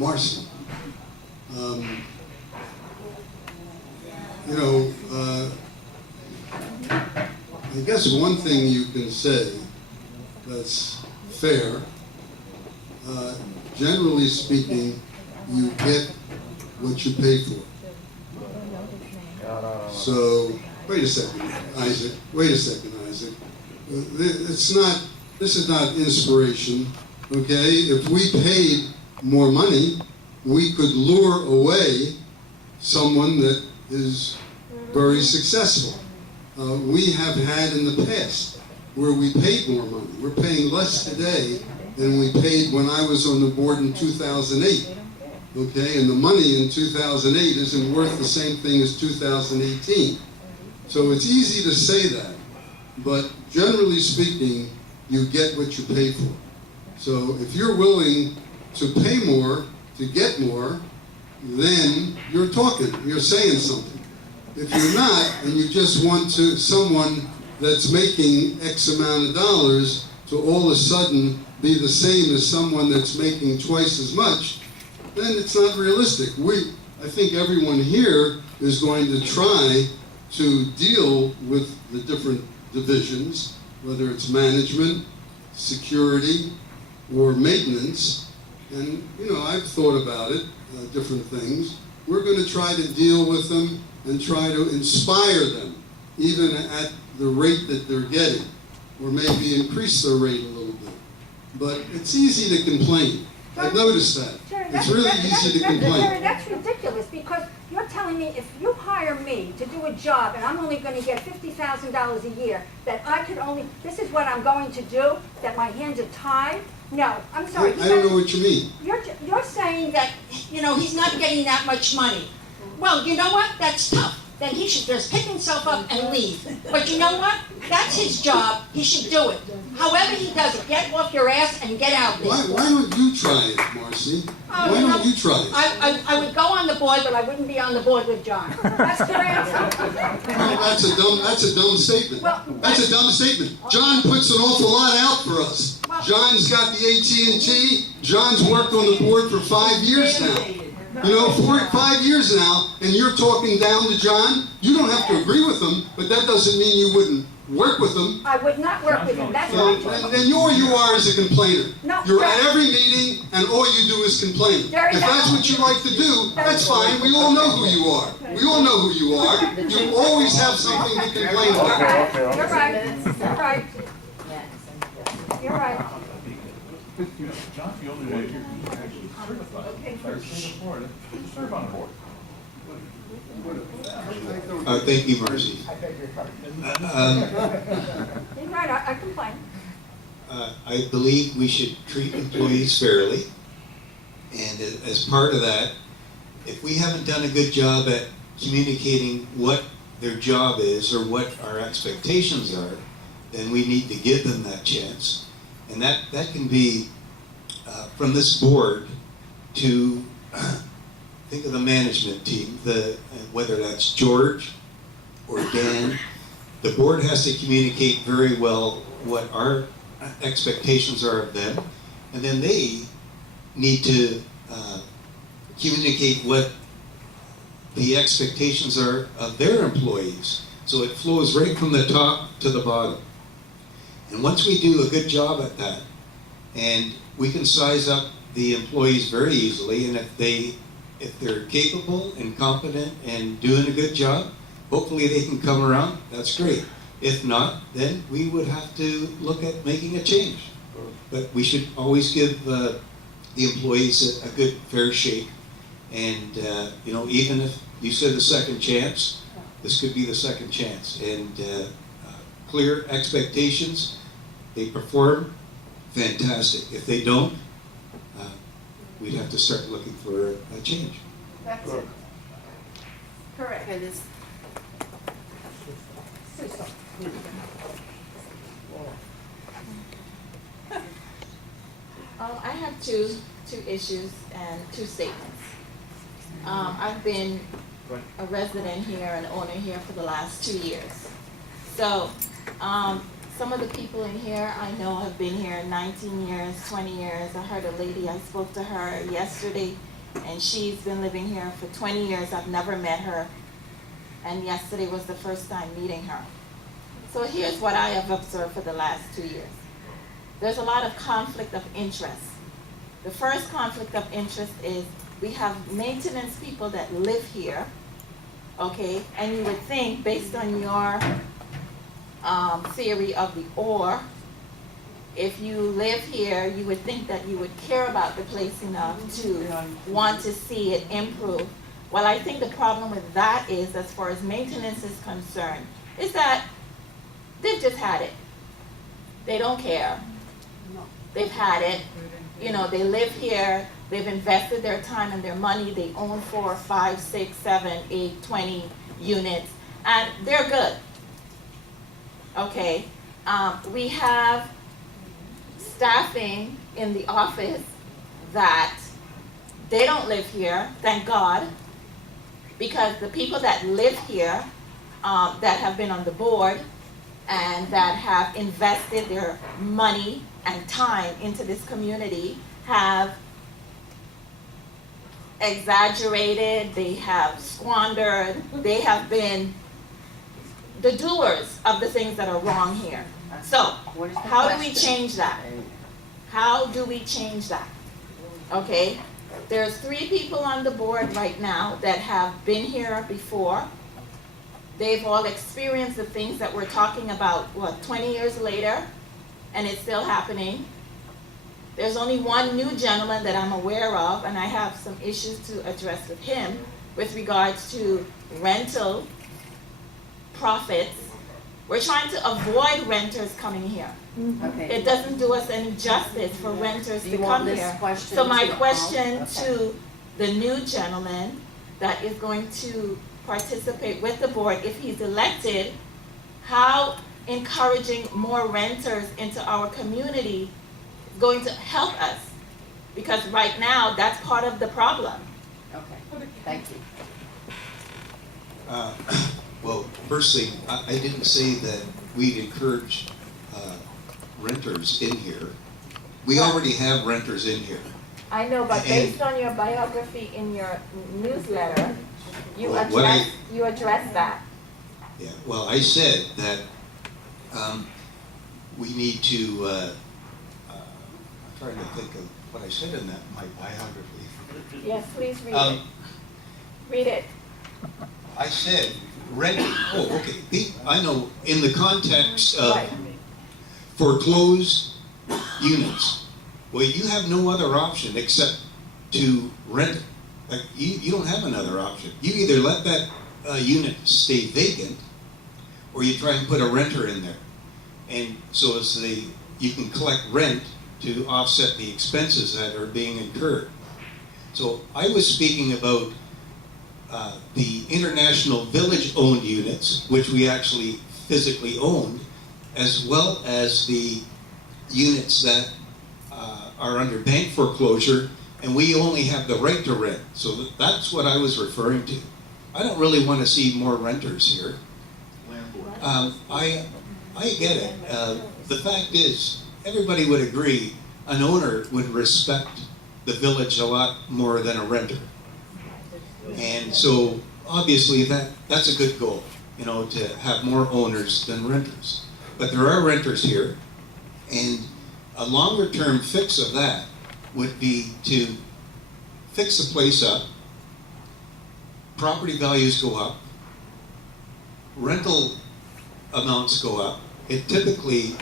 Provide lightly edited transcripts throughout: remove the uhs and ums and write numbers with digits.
Marcy. You know, I guess one thing you can say that's fair, generally speaking, you get what you pay for. So, wait a second, Isaac. Wait a second, Isaac. This is not inspiration, okay? If we paid more money, we could lure away someone that is very successful. We have had in the past where we paid more money. We're paying less today than we paid when I was on the board in 2008. Okay, and the money in 2008 isn't worth the same thing as 2018. So it's easy to say that, but generally speaking, you get what you pay for. So if you're willing to pay more to get more, then you're talking, you're saying something. If you're not, and you just want someone that's making X amount of dollars to all of a sudden be the same as someone that's making twice as much, then it's not realistic. I think everyone here is going to try to deal with the different divisions, whether it's management, security, or maintenance. And, you know, I've thought about it, different things. We're going to try to deal with them and try to inspire them, even at the rate that they're getting, or maybe increase their rate a little bit. But it's easy to complain. I've noticed that. Jerry, It's really easy to complain. Jerry, that's ridiculous, because you're telling me if you hire me to do a job and I'm only going to get $50,000 a year, that I could only, this is what I'm going to do, that my hands are tied? No, I'm sorry. I don't know what you mean. You're saying that, you know, he's not getting that much money. Well, you know what? That's tough. Then he should just pick himself up and leave. But you know what? That's his job. He should do it. However he does it, get off your ass and get out there. Why don't you try it, Marcy? Oh, Why don't you try it? I would go on the board, but I wouldn't be on the board with John. That's the answer. Well, that's a dumb statement. Well, That's a dumb statement. John puts an awful lot out for us. John's got the AT&T. John's worked on the board for 5 years now. You know, 5 years now, and you're talking down to John. You don't have to agree with him, but that doesn't mean you wouldn't work with him. I would not work with him. That's So, my choice. then all you are is a complainer. No, You're at Jerry. every meeting, and all you do is complain. Jerry, If that's what you like to do, that's fine. We all know who you are. We all know who you are. You always have something to complain about. You're right. You're right. You're right. John's the only one here who's actually certified by the state of Florida to serve on the board. Thank you, Marcy. You're right. I complain. I believe we should treat employees fairly. And as part of that, if we haven't done a good job at communicating what their job is or what our expectations are, then we need to give them that chance. And that can be from this board to think of the management team, whether that's George or Dan. The board has to communicate very well what our expectations are of them, and then they need to communicate what the expectations are of their employees. So it flows right from the top to the bottom. And once we do a good job at that, and we can size up the employees very easily, and if they're capable and competent and doing a good job, hopefully they can come around. That's great. If not, then we would have to look at making a change. But we should always give the employees a good, fair shake. And you know, even if you said the second chance, this could be the second chance. And clear expectations. They perform, fantastic. If they don't, we'd have to start looking for a change. That's it. Correct. I have two issues and two statements. I've been a resident here, an owner here for the last 2 years. So some of the people in here I know have been here 19 years, 20 years. I heard a lady, I spoke to her yesterday, and she's been living here for 20 years. I've never met her, and yesterday was the first time meeting her. So here's what I have observed for the last 2 years. There's a lot of conflict of interest. The first conflict of interest is we have maintenance people that live here, okay? And you would think, based on your theory of the or, if you live here, you would think that you would care about the place enough to want to see it improve. Well, I think the problem with that is, as far as maintenance is concerned, is that they've just had it. They don't care. They've had it. You know, they live here. They've invested their time and their money. They own 4, 5, 6, 7, 8, 20 units, and they're good. Okay. We have staffing in the office that they don't live here, thank God, because the people that live here, that have been on the board and that have invested their money and time into this community have exaggerated, they have squandered, they have been the doers of the things that are wrong here. So, how do we change that? How do we change that? Okay, there's 3 people on the board right now that have been here before. They've all experienced the things that we're talking about, 20 years later, and it's still happening. There's only one new gentleman that I'm aware of, and I have some issues to address with him with regards to rental profits. We're trying to avoid renters coming here. Okay. It doesn't do us any justice for renters Do to you want come this here. question So my to- question okay. to the new gentleman that is going to participate with the board, if he's elected, how encouraging more renters into our community is going to help us? Because right now, that's part of the problem. Okay, thank you. Well, firstly, I didn't say that we'd encourage renters in here. We already have renters in here. I know, but And- based on your biography in your newsletter, you Well, what I- address that. Yeah, well, I said that we need to, I'm trying to think of what I said in that, my biography. Yes, please read it. Um, Read it. I said renting, okay, I know, in the context of Right. foreclosed units, well, you have no other option except to rent it. Like, you don't have another option. You either let that unit stay vacant, or you try and put a renter in there. And so you can collect rent to offset the expenses that are being incurred. So I was speaking about the International Village-owned units, which we actually physically owned, as well as the units that are under bank foreclosure, and we only have the right to rent. So that's what I was referring to. I don't really want to see more renters here. I get it. The fact is, everybody would agree an owner would respect the village a lot more than a renter. And so, obviously, that's a good goal, to have more owners than renters. But there are renters here, and a longer-term fix of that would be to fix the place up, property values go up, rental amounts go up. It typically,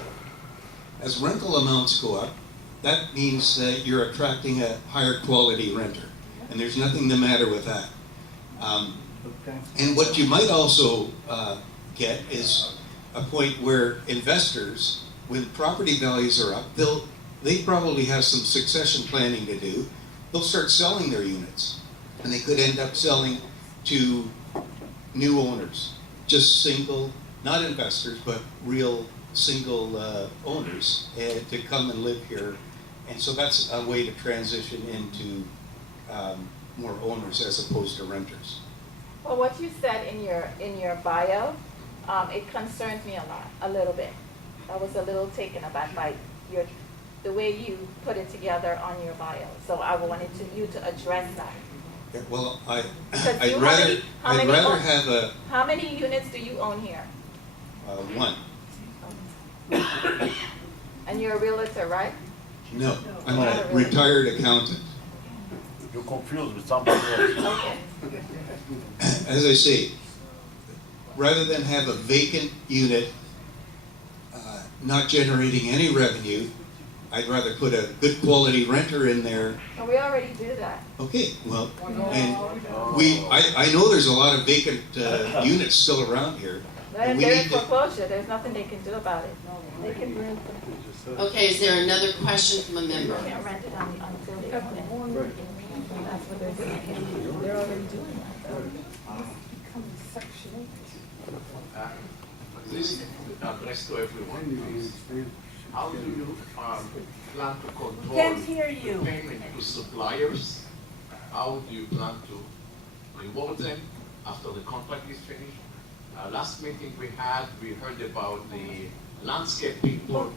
as rental amounts go up, that means that you're attracting a higher quality renter, and there's nothing the matter with that. And what you might also get is a point where investors, when property values are up, they probably have some succession planning to do. They'll start selling their units, and they could end up selling to new owners, just single, not investors, but real single owners to come and live here. And so that's a way to transition into more owners as opposed to renters. Well, what you said in your bio, it concerns me a little bit. I was a little taken aback by the way you put it together on your bio. So I wanted you to address that. Well, Because I'd you- rather, how I'd many rather own- have a, How many units do you own here? one. And you're a realtor, right? No, I'm a retired accountant. You're confused with somebody else. Okay. As I say, rather than have a vacant unit, not generating any revenue, I'd rather put a good quality renter in there. And we already do that. Okay, well, and I know there's a lot of vacant units still around here. They're and we in need to- foreclosure, there's nothing they can do about it. They can rent, Okay, is there another question from a member? they can't rent it until they own it. That's what they're saying. They're already doing that. This address to everyone. How do you plan to control Can't hear you. payment to suppliers? How do you plan to reward them after the contract is finished? Last meeting we had, we heard about the landscape people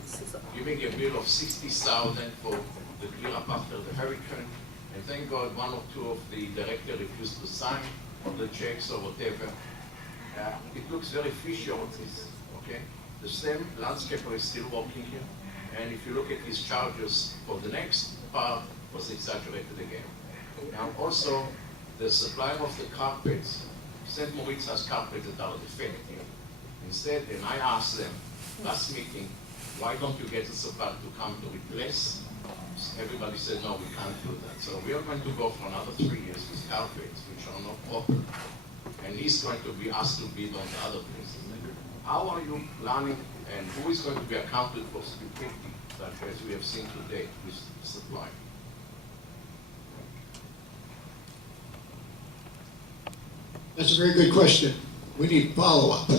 giving a bill of 60,000 for the clear up after the hurricane. And thank God one or two of the directors refused to sign the checks or whatever. It looks very fishy on this, okay? The same landscaper is still working here. And if you look at his charges for the next part, was exaggerated again. Now also, the supplier of the carpets, St. Moritz has carpets that are defective. Instead, and I asked them last meeting, why don't you get a supplier to come to replace? Everybody said, no, we can't do that. So we are going to go for another 3 years with carpets, which are not proper. And he's going to be asked to bid on the other places. How are you planning, and who is going to be accounted for stupidity, such as we have seen today with supply? That's a very good question. We need follow-up.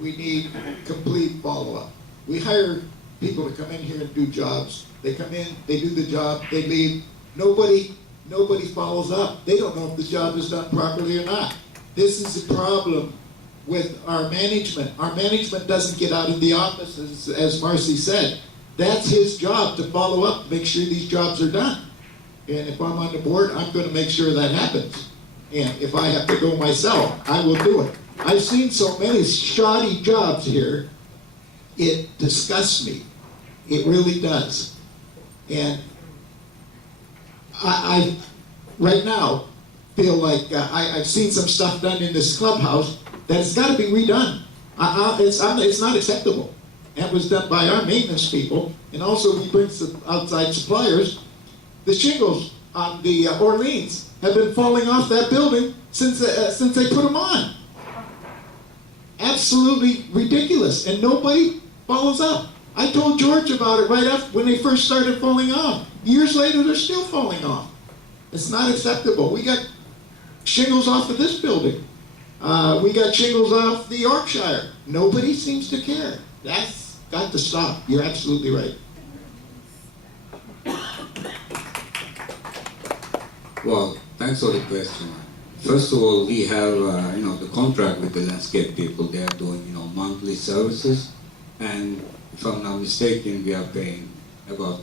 We need complete follow-up. We hire people to come in here and do jobs. They come in, they do the job, they leave. Nobody follows up. They don't know if the job is done properly or not. This is a problem with our management. Our management doesn't get out of the office, as Marcy said. That's his job, to follow up, make sure these jobs are done. And if I'm on the board, I'm going to make sure that happens. And if I have to go myself, I will do it. I've seen so many shoddy jobs here, it disgusts me. It really does. And I right now feel like I've seen some stuff done in this clubhouse that has got to be redone. It's not acceptable. That was done by our maintenance people, and also we bring some outside suppliers. The shingles on the Orleans have been falling off that building since they put them on. Absolutely ridiculous, and nobody follows up. I told George about it right after when they first started falling off. Years later, they're still falling off. It's not acceptable. We got shingles off of this building. We got shingles off the Yorkshire. Nobody seems to care. That's got to stop. You're absolutely right. Well, thanks for the question. First of all, we have, the contract with the landscape people. They are doing, monthly services, and if I'm not mistaken, we are paying about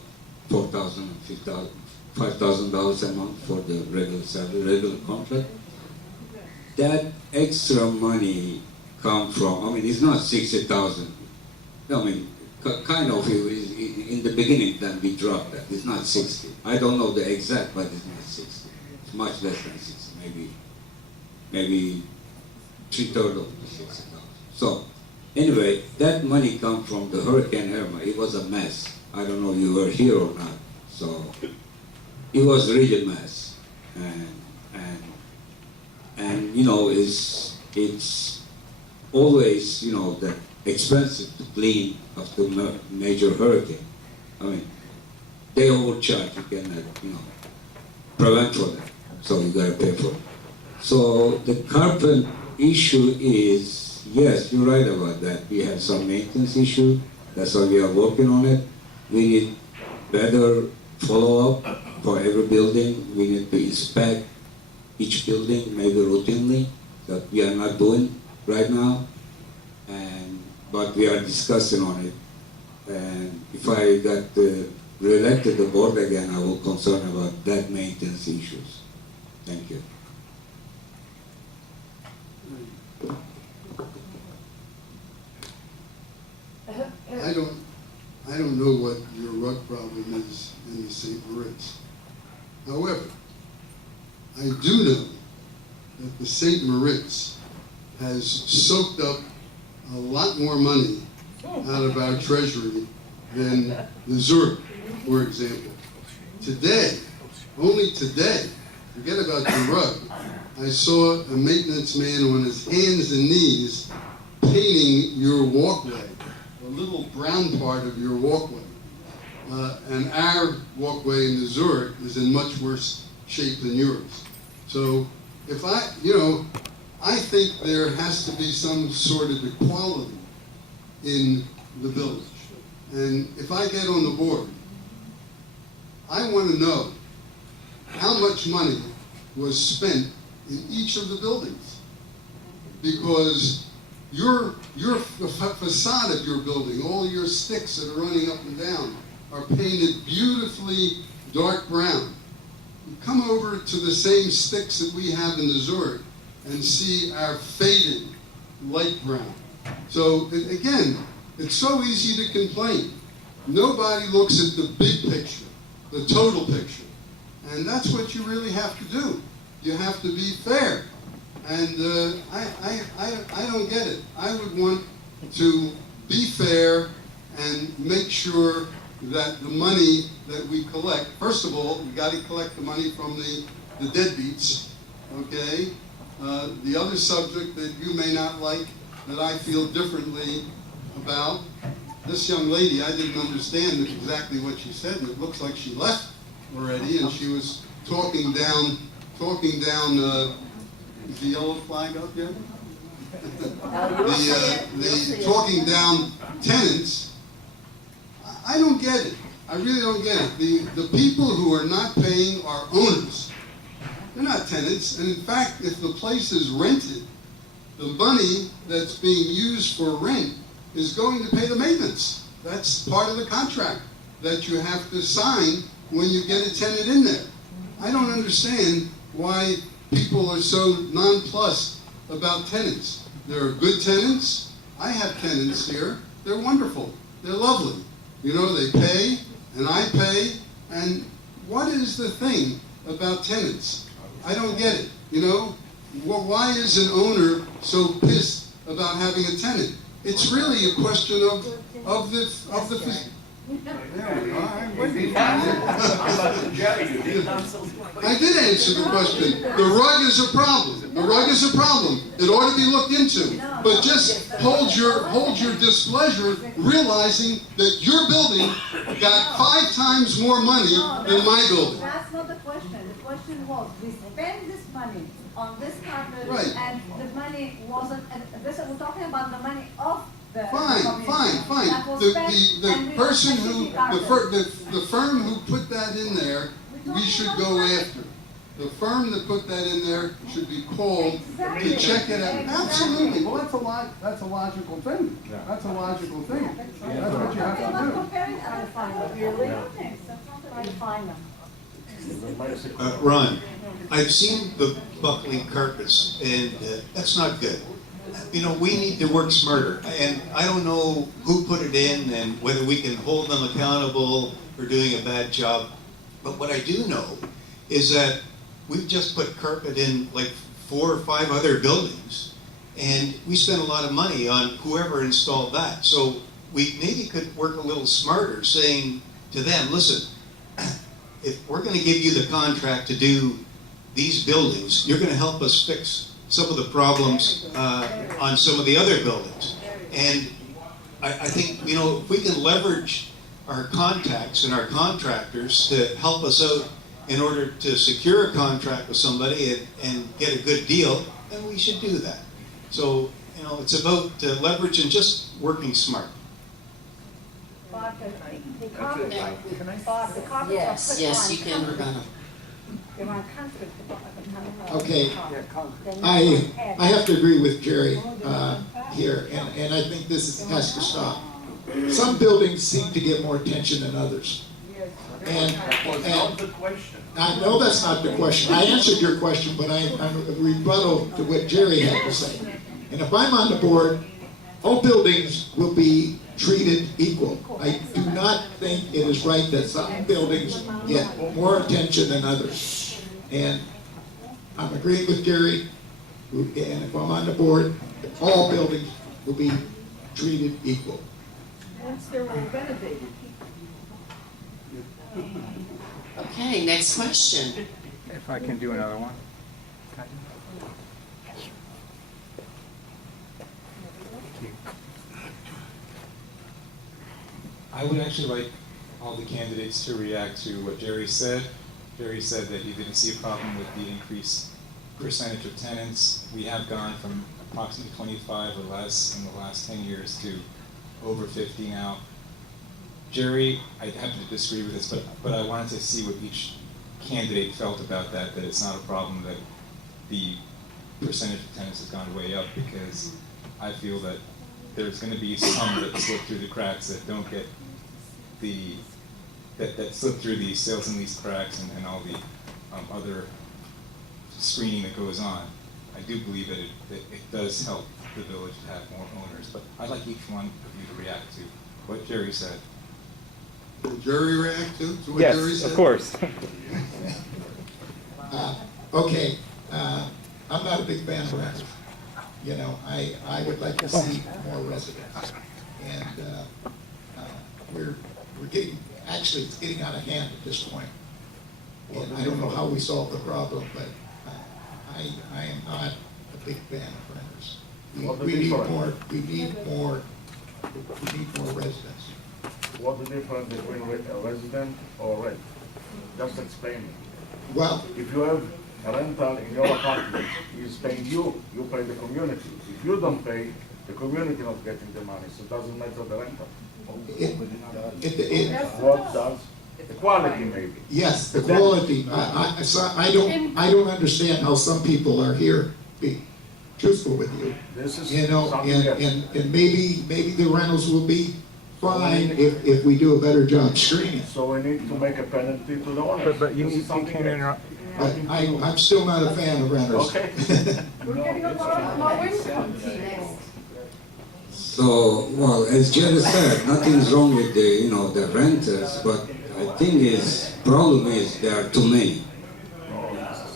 $4,000, $5,000 a month for the regular salary, regular contract. That extra money come from, it's not 60,000. Kind of, in the beginning, then we dropped that. It's not 60. I don't know the exact, but it's not 60. It's much less than 60, maybe 3/3 of the 60,000. So, anyway, that money come from the Hurricane Irma. It was a mess. I don't know if you were here or not. So, it was really a mess. And it's always, that expensive to clean after major hurricane. They overcharge. You cannot, prevent for that. So you gotta pay for it. So the carpet issue is, yes, you're right about that. We have some maintenance issue. That's why we are working on it. We need better follow-up for every building. We need to inspect each building, maybe routinely, that we are not doing right now. But we are discussing on it. And if I got re-elected the board again, I will concern about that maintenance issues. Thank you. I don't know what your rug problem is in the St. Moritz. However, I do know that the St. Moritz has soaked up a lot more money out of our treasury than the Zurich, for example. Today, only today, forget about the rug, I saw a maintenance man on his hands and knees painting your walkway, a little brown part of your walkway. And our walkway in the Zurich is in much worse shape than yours. So if I think there has to be some sort of equality in the village. And if I get on the board, I want to know how much money was spent in each of the buildings. Because your facade of your building, all your sticks that are running up and down, are painted beautifully dark brown. You come over to the same sticks that we have in the Zurich and see our faded light brown. So again, it's so easy to complain. Nobody looks at the big picture, the total picture. And that's what you really have to do. You have to be fair. And I don't get it. I would want to be fair and make sure that the money that we collect, first of all, we got to collect the money from the deadbeats, okay? The other subject that you may not like, that I feel differently about, this young lady, I didn't understand exactly what she said, and it looks like she left already, and she was talking down, is the yellow flag up yet? the talking down tenants. I don't get it. I really don't get it. The people who are not paying are owners. They're not tenants. And in fact, if the place is rented, the money that's being used for rent is going to pay the maintenance. That's part of the contract that you have to sign when you get a tenant in there. I don't understand why people are so nonplussed about tenants. There are good tenants. I have tenants here. They're wonderful. They're lovely. You know, they pay, and I pay, and what is the thing about tenants? I don't get it, you know? Why is an owner so pissed about having a tenant? It's really a question of the I did answer the question. The rug is a problem. The rug is a problem. It ought to be looked into. But just hold your displeasure, realizing that your building got 5 times more money than my building. That's not the question. The question was, we spend this money on this carpet, Right. and the money wasn't, and this, we're talking about the money of the Fine. That was The spent, and we person don't who, actually the firm who put that in there, we should go after. The firm that put that in there should be called to check it out. Absolutely. Well, that's a logical thing. That's a logical thing. That's what you have We're to not do. comparing other finance. We're not trying to find them. Ron, I've seen the buckling carpets, and that's not good. You know, we need to work smarter, and I don't know who put it in and whether we can hold them accountable for doing a bad job, but what I do know is that we've just put carpet in like 4 or 5 other buildings, and we spent a lot of money on whoever installed that. So we maybe could work a little smarter, saying to them, listen, if we're going to give you the contract to do these buildings, you're going to help us fix some of the problems on some of the other buildings. And I think, you know, if we can leverage our contacts and our contractors to help us out in order to secure a contract with somebody and get a good deal, then we should do that. So, you know, it's about leverage and just working smart. But the carpet, the carpet. Yes, you can, Rebecca. Okay, I have to agree with Jerry here, and I think this has to stop. Some buildings seem to get more attention than others. That was not the question. I know that's not the question. I answered your question, but I'm a rebuttal to what Jerry had to say. And if I'm on the board, all buildings will be treated equal. I do not think it is right that some buildings get more attention than others. And I'm agreeing with Jerry, and if I'm on the board, all buildings will be treated equal. Once they're all renovated. Okay, next question. If I can do another one. I would actually like all the candidates to react to what Jerry said. Jerry said that he didn't see a problem with the increased percentage of tenants. We have gone from approximately 25 or less in the last 10 years to over 50 now. Jerry, I have to disagree with this, but I wanted to see what each candidate felt about that it's not a problem that the percentage of tenants has gone way up, because I feel that there's going to be some that slip through the cracks that don't get that slip through the sales and lease cracks and all the other screening that goes on. I do believe that it does help the village to have more owners, but I'd like each one of you to react to what Jerry said. Will Jerry react to what Jerry Yes, said? of course. Okay, I'm not a big fan of rentals. You know, I would like to see more residents. And we're getting, actually, it's getting out of hand at this point. And I don't know how we solve the problem, but I am not a big fan of renters. We need more residents. What's the difference between a resident or rent? Just explain it. Well, If you have a rental in your apartment, he's paying you, you pay the community. If you don't pay, the community not getting the money, so it doesn't matter the rental. What does? The quality maybe. yes, the quality. I don't understand how some people are here, being truthful with you. This is You know, something and, else. and maybe the rentals will be fine if we do a better job screening. So we need to make a penalty to the owners. But you This is can't something else. interrupt. But I'm still not a fan of renters. Okay. We're getting a lot of low income people. So, well, as Jerry said, nothing's wrong with the renters, but I think problem is there are too many.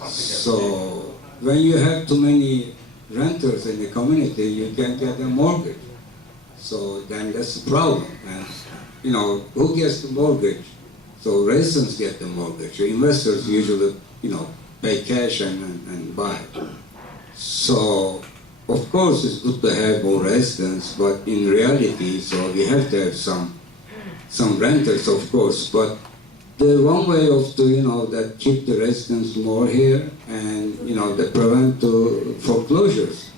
So when you have too many renters in the community, you can't get a mortgage. So then that's the problem. And who gets the mortgage? So residents get the mortgage. Investors usually pay cash and buy. So of course it's good to have more residents, but in reality, so we have to have some renters, of course. But the one way of that keep the residents more here and that prevent foreclosures.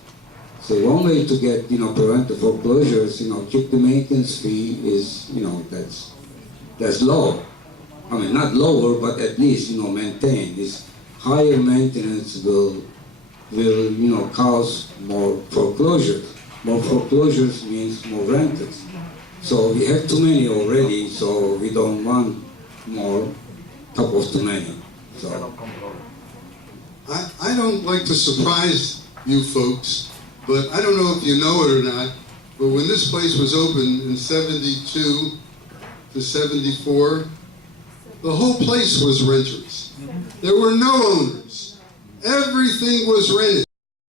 So one way to get prevent the foreclosures, keep the maintenance fee is that's low. I mean not lower, but at least maintain. Is higher maintenance will cause more foreclosures. More foreclosures means more renters. So we have too many already, so we don't want more top of too many. So I don't like to surprise you folks, but I don't know if you know it or not, but when this place was opened in 72 to 74, the whole place was renters. There were no owners. Everything was rented.